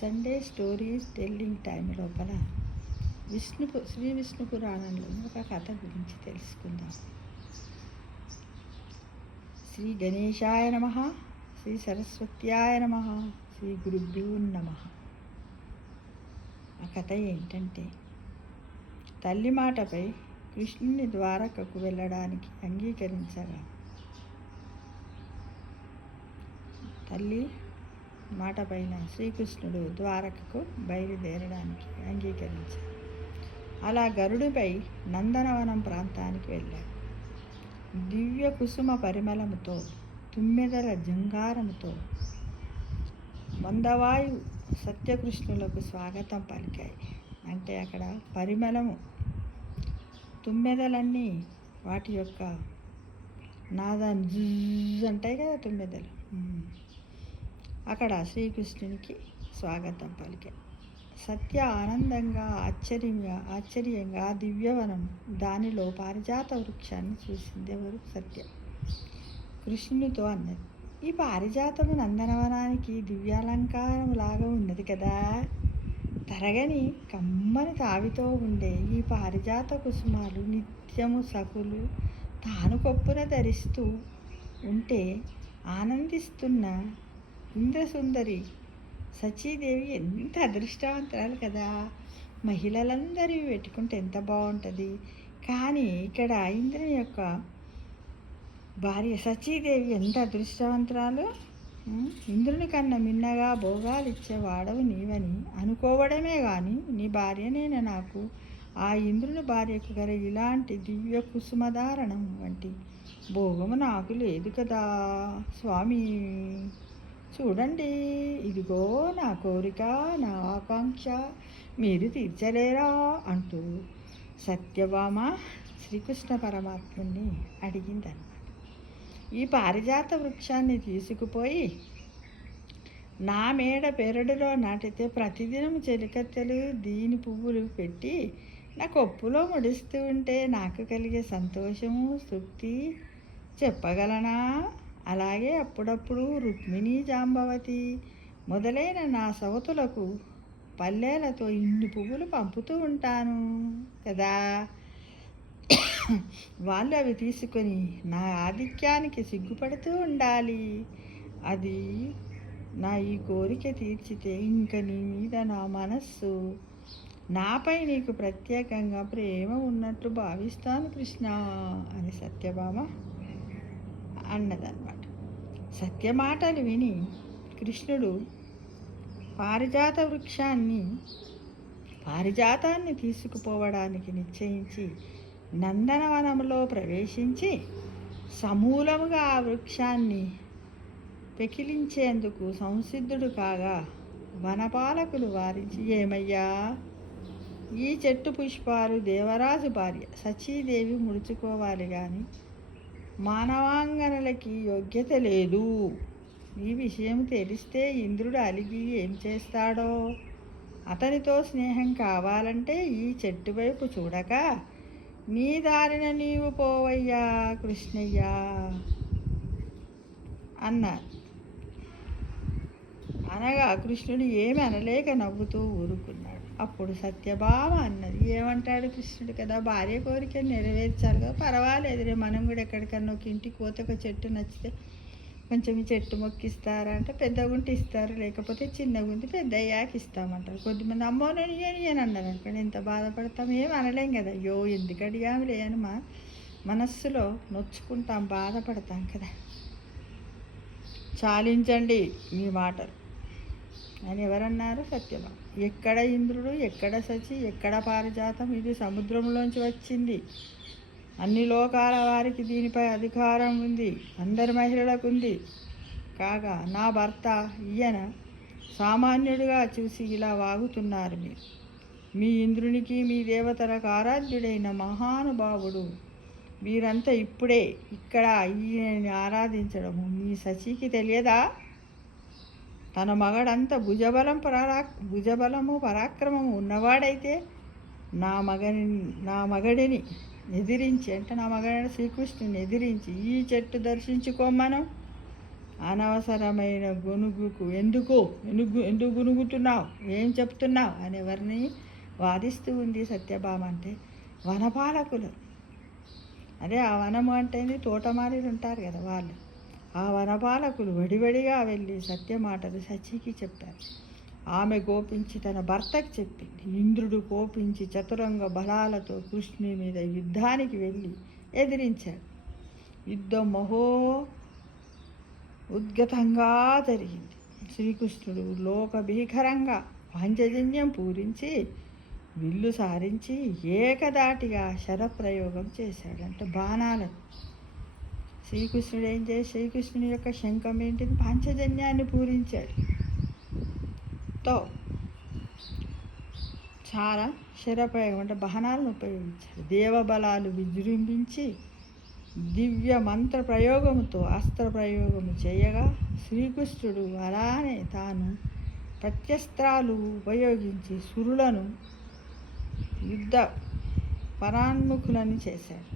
Sunday stories telling time లోపల శ్రీ విష్ణు పురాణంలో ఒక కథ గురించి తెలుసుకుందాం. శ్రీ గణేశాయ నమః, శ్రీ సరస్వత్యాయ నమః, శ్రీ గురుభ్యో నమః. ఆ కథ ఏంటంటే, తల్లి మాటపై కృష్ణుని ద్వారకకు వెళ్ళడానికి అంగీకరించగా తల్లి మాట పైన శ్రీకృష్ణుడు ద్వారకకు బయలుదేరడానికి అంగీకరించాడు. అలా గరుడుపై నందనవనం ప్రాంతానికి వెళ్ళాడు. దివ్య కుసుమ పరిమళముతో, తుమ్మెదల జంగారముతో మందవాయు సత్యకృష్ణులకు స్వాగతం పలికాయి. అంటే అక్కడ పరిమళము, తుమ్మెదలన్నీ వాటి యొక్క నాదాన్ని జుజ్ అంటాయి కదా తుమ్మెదలు, అక్కడ శ్రీకృష్ణునికి స్వాగతం పలికాయి. సత్య ఆనందంగా ఆశ్చర్యంగా దివ్యవనం, దానిలో పారిజాత వృక్షాన్ని చూసింది. ఎవరు? సత్య కృష్ణునితో అన్నది, ఈ పారిజాతము నందనవనానికి దివ్యాలంకారం లాగా ఉన్నది కదా, తరగని కమ్మని తావితో ఉండే ఈ పారిజాత కుసుమాలు నిత్యము సకులు తాను కొప్పున ధరిస్తూ ఉంటే ఆనందిస్తున్న ఇంద్రసుందరి సచీదేవి ఎంత అదృష్టవంతురాలు కదా, మహిళలందరూ పెట్టుకుంటే ఎంత బాగుంటుంది. కానీ ఇక్కడ ఇంద్రుని యొక్క భార్య సచీదేవి ఎంత అదృష్టవంతురాలు. ఇంద్రుని కన్నా మిన్నగా భోగాలు ఇచ్చేవాడవు నీవని అనుకోవడమే కానీ నీ భార్యనేనా నాకు ఆ ఇంద్రుని భార్యకు గల ఇలాంటి దివ్య కుసుమధారణం వంటి భోగము నాకు లేదు కదా స్వామి. చూడండి, ఇదిగో నా కోరిక, నా ఆకాంక్ష మీరు తీర్చలేరా అంటూ సత్యభామ శ్రీకృష్ణ పరమాత్ముని అడిగిందన్నమాట. ఈ పారిజాత వృక్షాన్ని తీసుకుపోయి నా మేడ పెరడులో నాటితే ప్రతిదినం చెలికత్తెలు దీని పువ్వులు పెట్టి నా కొప్పులో ముడిస్తూ ఉంటే నాకు కలిగే సంతోషము, తృప్తి చెప్పగలనా? అలాగే అప్పుడప్పుడు రుక్మిణి, జాంబవతి మొదలైన నా సవతులకు పల్లెలతో ఇన్ని పువ్వులు పంపుతూ ఉంటాను కదా, వాళ్ళు అవి తీసుకొని నా ఆధిక్యానికి సిగ్గుపడుతూ ఉండాలి. అది నా ఈ కోరిక తీర్చితే ఇంక నీ మీద నా మనస్సు, నాపై నీకు ప్రత్యేకంగా ప్రేమ ఉన్నట్లు భావిస్తాను కృష్ణ అని సత్యభామ అన్నదన్నమాట. సత్యమాటలు విని కృష్ణుడు పారిజాతాన్ని తీసుకుపోవడానికి నిశ్చయించి నందనవనంలో ప్రవేశించి సమూలముగా ఆ వృక్షాన్ని పెకిలించేందుకు సంసిద్ధుడు కాగా వనపాలకులు వారించి, ఏమయ్యా, ఈ చెట్టు పుష్పాలు దేవరాజు భార్య సచీదేవి ముడుచుకోవాలి కానీ మానవాంగనలకి యోగ్యత లేదు. ఈ విషయం తెలిస్తే ఇంద్రుడు అలిగి ఏం చేస్తాడో. అతనితో స్నేహం కావాలంటే ఈ చెట్టు వైపు చూడక నీ దారిన నీవు పోవయ్యా కృష్ణయ్య అన్నారు. అనగా కృష్ణుడు ఏమి అనలేక నవ్వుతూ ఊరుకున్నాడు. అప్పుడు సత్యభామ అన్నది, ఏమంటాడు కృష్ణుడు కదా, భార్య కోరిక నెరవేర్చాలి కదా, పర్వాలేదురే, మనం కూడా ఎక్కడికన్నా ఒక ఇంటికి పోతే ఒక చెట్టు నచ్చితే కొంచెం ఈ చెట్టు మొక్కిస్తారా అంటే పెద్దగా ఉంటే ఇస్తారు, లేకపోతే చిన్నగా ఉంది పెద్ద అయ్యాక ఇస్తామంటారు. కొద్దిమంది అమ్మో నేను ఇయ్యని అన్నారు అనుకోండి, ఎంత బాధపడతాం, ఏం అనలేం కదా, అయ్యో ఎందుకు అడిగాములే అని మనస్సులో నొచ్చుకుంటాం, బాధపడతాం కదా. చాలించండి మీ మాటలు అని ఎవరన్నారు? సత్యభామ. ఎక్కడ ఇంద్రుడు, ఎక్కడ సచి, ఎక్కడ పారిజాతం, ఇది సముద్రంలోంచి వచ్చింది. అన్ని లోకాల వారికి దీనిపై అధికారం ఉంది, అందరి మహిళలకు ఉంది. కాగా నా భర్త ఈయన సామాన్యుడిగా చూసి ఇలా వాగుతున్నారు మీరు. మీ ఇంద్రునికి, మీ దేవతలకు ఆరాధ్యుడైన మహానుభావుడు. మీరంతా ఇప్పుడే ఇక్కడ ఈయనని ఆరాధించడము మీ సచికి తెలియదా? తన మగడంతా భుజబలము పరాక్రమము ఉన్నవాడైతే నా మగడిని ఎదిరించి, అంటే నా మగడ శ్రీకృష్ణుని ఎదిరించి ఈ చెట్టు దర్శించుకోమను అనవసరమైన గొనుగుకు ఎందుకు గునుగుతున్నావు, ఏం చెప్తున్నావు అని ఎవరిని వాదిస్తూ ఉంది సత్యభామ. అంటే వనపాలకులు, అదే ఆ వనము అంటే తోటమాలీలు ఉంటారు కదా వాళ్ళు, ఆ వనపాలకులు వడివడిగా వెళ్ళి సత్యమాటలు సచికి చెప్పారు. ఆమె కోపించి తన భర్తకు చెప్పింది. ఇంద్రుడు కోపించి చతురంగ బలాలతో కృష్ణుని మీద యుద్ధానికి వెళ్ళి ఎదిరించాడు. యుద్ధం ఉద్గతంగా జరిగింది. శ్రీకృష్ణుడు లోకభీకరంగా పాంచజన్యం పూరించి విల్లు సారించి ఏకదాటిగా శరప్రయోగం చేశాడు. అంటే బాణాలను శ్రీకృష్ణుడు ఏం చేసి శ్రీకృష్ణుని యొక్క శంఖం ఏంటిది, పాంచజన్యాన్ని పూరించాడు. చాలా శరప్రయోగం అంటే బాణాలను ఉపయోగించాడు. దేవబలాలు విజృంభించి దివ్య మంత్ర ప్రయోగముతో అస్త్ర ప్రయోగము చేయగా శ్రీకృష్ణుడు అలానే తాను ప్రత్యస్త్రాలు ఉపయోగించి సురులను యుద్ధ పరాన్ముఖులని చేశాడు.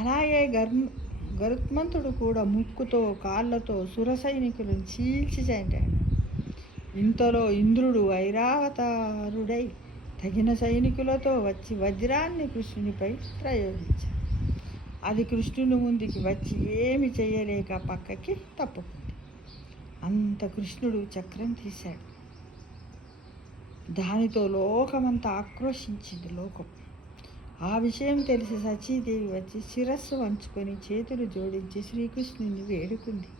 అలాగే గరుత్మంతుడు కూడా ముక్కుతో కాళ్ళతో సుర సైనికులను చీల్చి చెండాడు. ఇంతలో ఇంద్రుడు ఐరావతారుడై తగిన సైనికులతో వచ్చి వజ్రాన్ని కృష్ణునిపై ప్రయోగించాడు. అది కృష్ణుని ముందుకి వచ్చి ఏమి చేయలేక పక్కకి తప్పుకుంది. అంత కృష్ణుడు చక్రం తీశాడు. దానితో లోకమంతా ఆక్రోశించింది. లోకం ఆ విషయం తెలిసి సచీదేవి వచ్చి శిరస్సు వంచుకొని చేతులు జోడించి శ్రీకృష్ణుని వేడుకుంది.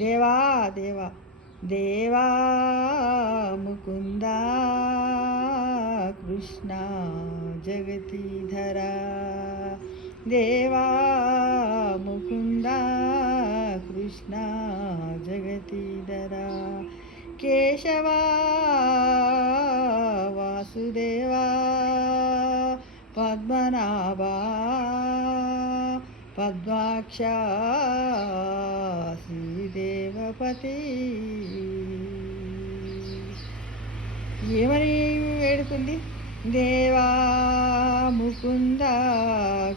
దేవా దేవా దేవా ముకుంద కృష్ణ జగతీధర, దేవా ముకుంద కృష్ణ జగతీధర, కేశవా వాసుదేవా పద్మనాభా పద్మాక్ష శ్రీదేవపతి. ఏమని వేడుకుంది? దేవా ముకుంద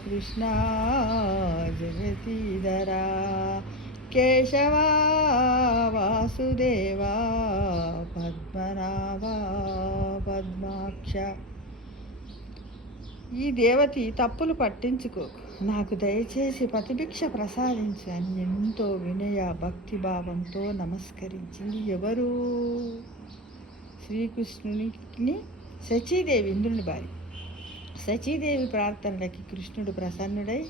కృష్ణ జగతీధర, కేశవా వాసుదేవా పద్మనాభ పద్మాక్ష. ఈ దేవతి తప్పులు పట్టించుకోకు, నాకు దయచేసి ప్రతిభిక్ష ప్రసాదించు అని ఎంతో వినయ భక్తిభావంతో నమస్కరించింది. ఎవరు? శ్రీకృష్ణునికి సచీదేవి, ఇంద్రుని భార్య. సచీదేవి ప్రార్థనలకి కృష్ణుడు ప్రసన్నుడై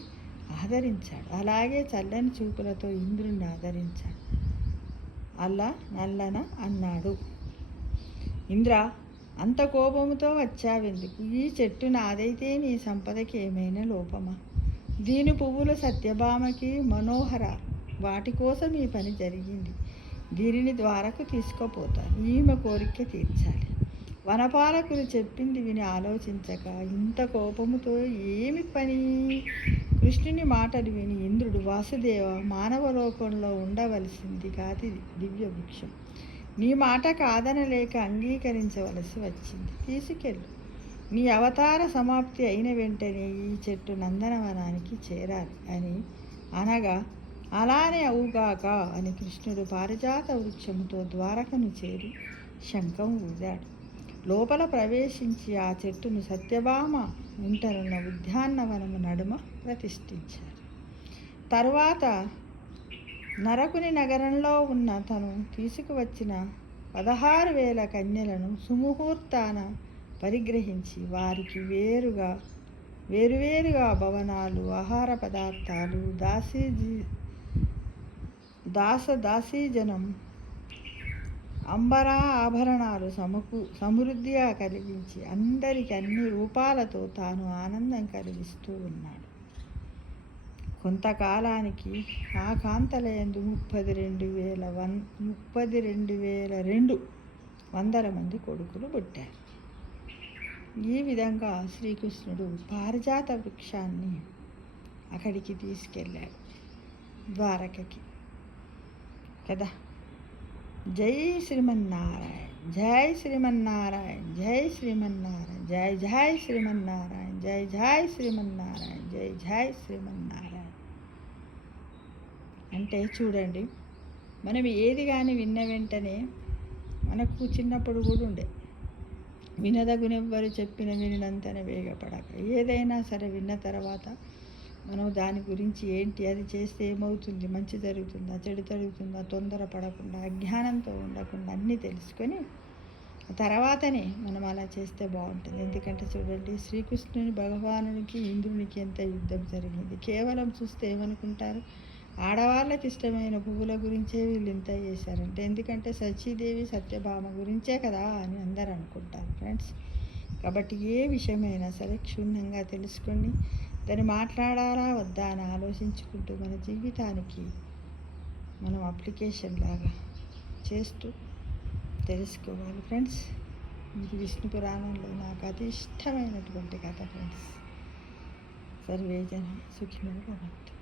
ఆదరించాడు. అలాగే చల్లని చూపులతో ఇంద్రుణ్ణి ఆదరించాడు. అల్లా నల్లన అన్నాడు, ఇంద్ర అంత కోపముతో వచ్చావెందుకు? ఈ చెట్టు నాదైతే నీ సంపదకి ఏమైనా లోపమా? దీని పువ్వులు సత్యభామకి మనోహర, వాటి కోసం ఈ పని జరిగింది. దీనిని ద్వారకు తీసుకుపోతాను, ఈమె కోరిక తీర్చాలి. వనపాలకులు చెప్పింది విని ఆలోచించక ఇంత కోపముతో ఏమి పని? కృష్ణుని మాటలు విని ఇంద్రుడు, వాసుదేవ మానవ లోకంలో ఉండవలసింది కాదు దివ్య వృక్షం, నీ మాట కాదనలేక అంగీకరించవలసి వచ్చింది. తీసుకెళ్ళు, నీ అవతార సమాప్తి అయిన వెంటనే ఈ చెట్టు నందనవనానికి చేరాలి అని అనగా, అలానే అవుగాక అని కృష్ణుడు పారిజాత వృక్షముతో ద్వారకను చేరి శంఖం ఊదాడు. లోపల ప్రవేశించి ఆ చెట్టును సత్యభామ ఇంటనున్న ఉద్యానవనము నడుమ ప్రతిష్ఠించారు. తరువాత నరకుని నగరంలో ఉన్న తను తీసుకువచ్చిన 16,000 కన్యలను సుముహూర్తాన పరిగ్రహించి వారికి వేరువేరుగా భవనాలు, ఆహార పదార్థాలు, దాసీజనం, అంబరా ఆభరణాలు సమృద్ధిగా కలిగించి అందరికి అన్ని రూపాలతో తాను ఆనందం కలిగిస్తూ ఉన్నాడు. కొంతకాలానికి ఆ కాంతలయందు 32,200 మంది కొడుకులు పుట్టారు. ఈ విధంగా శ్రీకృష్ణుడు పారిజాత వృక్షాన్ని అక్కడికి తీసుకెళ్ళాడు, ద్వారకకి కదా. జై శ్రీమన్నారాయణ, జై శ్రీమన్నారాయణ, జై శ్రీమన్నారాయణ, జై జై శ్రీమన్నారాయణ, జై జై శ్రీమన్నారాయణ, జై జై శ్రీమన్నారాయణ. అంటే చూడండి, మనం ఏది కానీ విన్న వెంటనే మనకు చిన్నప్పుడు కూడా ఉండే వినదగునెవ్వరు చెప్పిన వినినంతనే వేగపడక, ఏదైనా సరే విన్న తర్వాత మనం దాని గురించి ఏంటి, అది చేస్తే ఏమవుతుంది, మంచి జరుగుతుందా చెడు జరుగుతుందా, తొందరపడకుండా అజ్ఞానంతో ఉండకుండా అన్నీ తెలుసుకొని తర్వాతనే మనం అలా చేస్తే బాగుంటుంది. ఎందుకంటే చూడండి, శ్రీకృష్ణుని భగవానునికి ఇంద్రునికి ఎంత యుద్ధం జరిగింది. కేవలం చూస్తే ఏమనుకుంటారు, ఆడవాళ్ళకి ఇష్టమైన పువ్వుల గురించే వీళ్ళు ఇంత చేశారంటే, ఎందుకంటే సచీదేవి సత్యభామ గురించే కదా అని అందరు అనుకుంటారు ఫ్రెండ్స్. కాబట్టి ఏ విషయమైనా సరే క్షుణ్ణంగా తెలుసుకోండి, దాన్ని మాట్లాడాలా వద్దా అని ఆలోచించుకుంటూ మన జీవితానికి మనం అప్లికేషన్ లాగా చేస్తూ తెలుసుకోవాలి ఫ్రెండ్స్. ఇది విష్ణు పురాణంలో నాకు అతి ఇష్టమైనటువంటి కథ ఫ్రెండ్స్. సర్వేజన సుఖినో భవంతు.